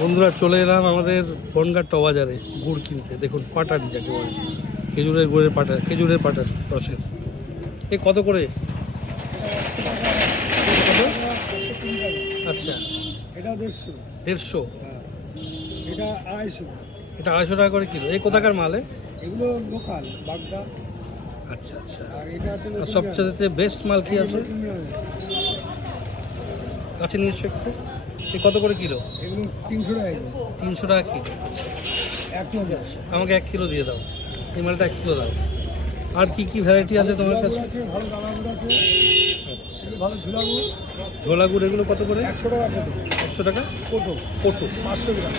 বন্ধুরা চলে এলাম আমাদের বনগাঁ বাজারে গুড় কিনতে। দেখুন পাটারি যাকে বলে, খেজুরের গুড়ের পাটারি, খেজুরের পাটারি রসের। এ কত করে? আচ্ছা, এটা 150, 150। এটা 250। এটা 250 টাকা করে কিলো। এই কোথাকার মাল? এগুলো লোকাল বাগদা। আচ্ছা আচ্ছা। আর এটা হচ্ছে আর সবচেয়ে বেস্ট মাল কি আছে? নতুন ব্র্যান্ড। কাছে নিয়ে এসো একটু। এ কত করে কিলো? এগুলো 300 টাকা কিলো। 300 টাকা কিলো। এক নম্বর আমাকে 1 কিলো দিয়ে দাও, এই মালটা 1 কিলো দাও। আর কি কি ভ্যারাইটি আছে তোমার কাছে? আছে, ভালো দানা গুড় আছে, আচ্ছা, ভালো ঝুলা গুড়। ঝোলা গুড় এগুলো কত করে? 100 টাকা কত 100 টাকা কোটো, কোটো। 500 গ্রাম।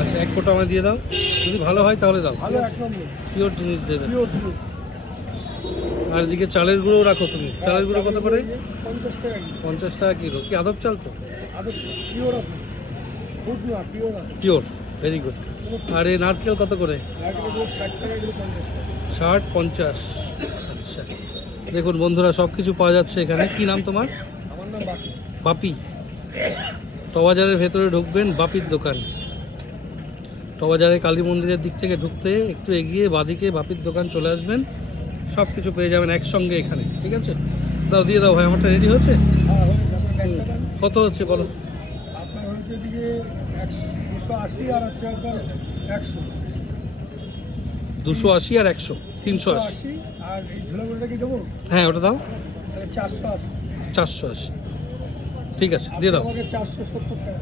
আচ্ছা, 1 কোটো আমায় দিয়ে দাও, যদি ভালো হয় তাহলে দাও। ভালো এক নম্বর পিওর জিনিস দেবে। Pure pure. আর এদিকে চালের গুঁড়োও রাখো তুমি। চালের গুঁড়ো কত করে? 50 টাকা কিলো। 50 টাকা কিলো। কি আদব চাল তো? আদর পিওর আছে, ফুড না পিওর আছে। Pure, very good. আর এই নারকেল কত করে? এগুলো 60 টাকা, এগুলো 50 টাকা। 60, 50। আচ্ছা, দেখুন বন্ধুরা সব কিছু পাওয়া যাচ্ছে এখানে। কি নাম তোমার? আমার নাম বাকি। বাপি। টবাজারের ভেতরে ঢুকবেন, বাপির দোকান। টবাজারে কালী মন্দিরের দিক থেকে ঢুকতে একটু এগিয়ে বাদিকে বাপির দোকান চলে আসবেন, সব কিছু পেয়ে যাবেন একসঙ্গে এখানে। ঠিক আছে, দাও দিয়ে দাও ভাই, আমারটা রেডি হচ্ছে। হ্যাঁ হয়ে যাবে। ব্যাগটা দেন। কত হচ্ছে বলো? আপনার হচ্ছে এদিকে 280 আর হচ্ছে আপনার 100। 280 আর 100, 380। 280 আর এই ঝোলাগুলোটা কি দেবো? হ্যাঁ ওটা দাও। তাহলে 480। 480। ঠিক আছে দিয়ে দাও। আমাকে 470 টাকা।